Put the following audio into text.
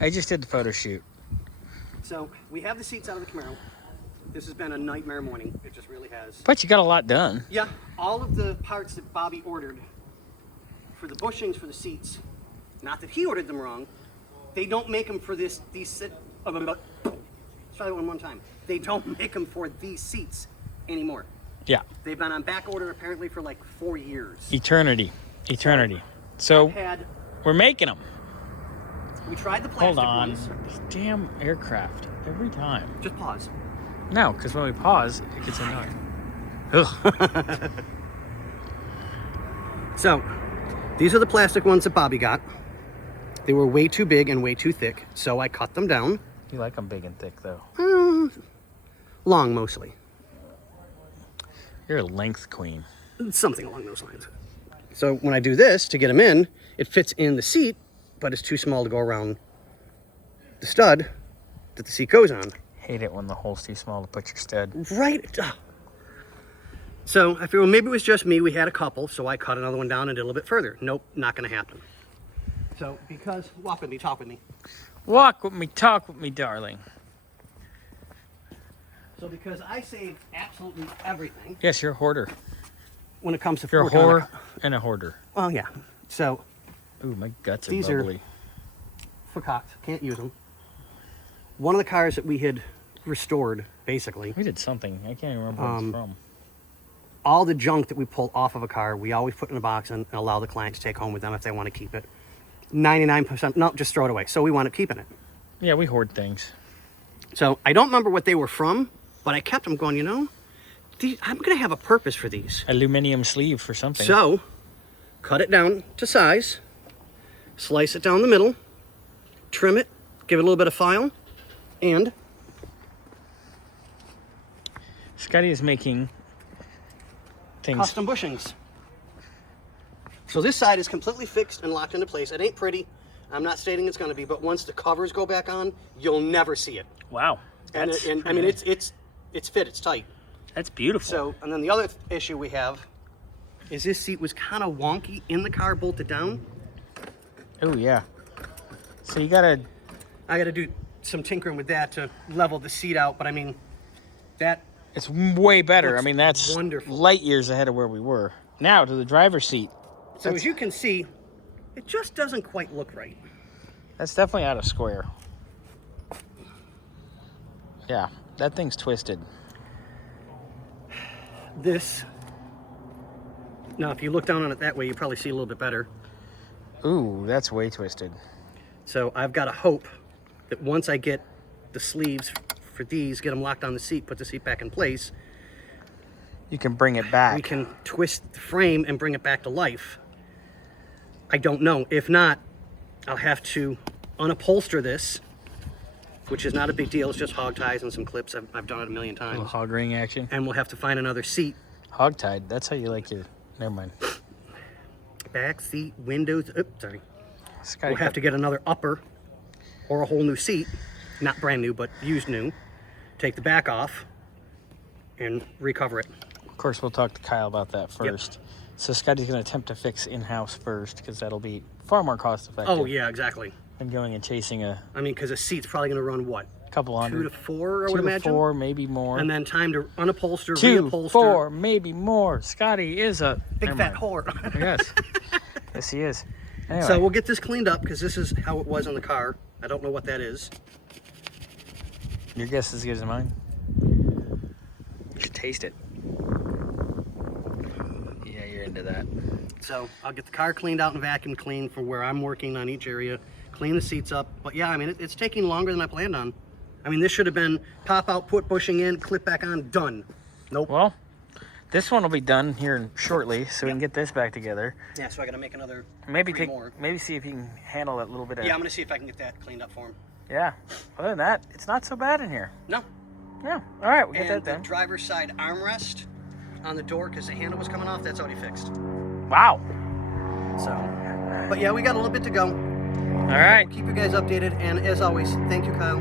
I just did the photo shoot. So we have the seats out of the Camaro. This has been a nightmare morning. It just really has. But you got a lot done. Yeah, all of the parts that Bobby ordered for the bushings for the seats, not that he ordered them wrong, they don't make them for these let's try that one time. They don't make them for these seats anymore. Yeah. They've been on back order apparently for like 4 years. Eternity. So Had we're making them. we tried the plastic Hold on. ones. These damn aircraft. Every time. Just pause. No, because when we pause, it gets annoying. Ugh. So, these are the plastic ones that Bobby got. They were way too big and way too thick, so I cut them down. You like them big and thick, though. Long, mostly. You're a length queen. Something along those lines. So when I do this to get them in, it fits in the seat, but it's too small to go around the stud that the seat goes on. Hate it when the hole's too small to put your stud. Right. So I figured, well, maybe it was just me. We had a couple, so I cut another one down and did a little bit further. Nope, not going to happen. So because, walk with me, talk with me. Walk with me, talk with me, darling. So because I save absolutely everything. Yes, you're a hoarder. When it comes to You're a working on whore and a hoarder. Well, yeah. So Ooh, my guts are these bubbly. are forcocked. Can't use them. One of the cars that we had restored, basically, We did something. I can't even remember where it's from. all the junk that we pull off of a car, we always put in a box and allow the client to take home with them if they want to keep it. 99%, no, just throw it away. So we wound up keeping it. Yeah, we hoard things. So I don't remember what they were from, but I kept them going, you know, I'm going to have a purpose for these. Aluminum sleeve for something. So, cut it down to size, slice it down the middle, trim it, give it a little bit of file, and Scotty is making things. custom bushings. So this side is completely fixed and locked into place. It ain't pretty. I'm not stating it's going to be, but once the covers go back on, you'll never see it. Wow. And, That's I mean, it's fit, it's tight. That's beautiful. So, and then the other issue we have is this seat was kind of wonky in the car, bolted down. Oh, yeah. So you gotta. I got to do some tinkering with that to level the seat out, but I mean, that It's way better. I looks mean, that's wonderful. light years ahead of where we were. Now to the driver's seat. So as you can see, it just doesn't quite look right. That's definitely out of square. Yeah, that thing's twisted. This, now if you look down on it that way, you probably see a little bit better. Ooh, that's way twisted. So I've got to hope that once I get the sleeves for these, get them locked on the seat, put the seat back in place, You can bring it back. we can twist the frame and bring it back to life. I don't know. If not, I'll have to unupholster this, which is not a big deal. It's just hog ties and some clips. I've done it a million A little times. hog ring action. And we'll have to find another seat. Hogtied. That's how you like your. Never mind. Back seat, windows. Oops, sorry. Scotty We'll have to get another upper or a whole new seat. Not brand new, but used new. Take the back off and recover it. Of course, we'll talk to Kyle about that first. So Scotty's going to attempt to fix in-house first because that'll be far more cost-effective Oh, yeah, exactly. than going and chasing a I mean, because a seat's probably going to run, what, couple 2 hundred. to 4, I 2 would to imagine? 4, maybe more. And then time to unupholster, 2, reupholster. 4, maybe more. Scotty is a Big never fat mind. whore. Yes. Yes, he is. Anyway, So we'll get this cleaned up because this is how it was in the car. I don't know what that is. your guess is as good as mine. You should taste it. Yeah, you're into that. So I'll get the car cleaned out and vacuum cleaned for where I'm working on each area, clean the seats up. But yeah, I mean, it's taking longer than I planned on. I mean, this should have been pop out, put bushing in, clip back on, done. Nope. Well, this one will be done here shortly, so we can get this back together. Yeah, so I got to make another Maybe 3 more. maybe see if you can handle that little bit of. Yeah, I'm going to see if I can get that cleaned up for him. Yeah. Other than that, it's not so bad in here. No. Yeah. All right, we'll get And that the done. driver's side armrest on the door because the handle was coming off, that's already fixed. Wow. So, but yeah, we got a little bit to go. All right. Keep you guys updated, and as always, thank you, Kyle.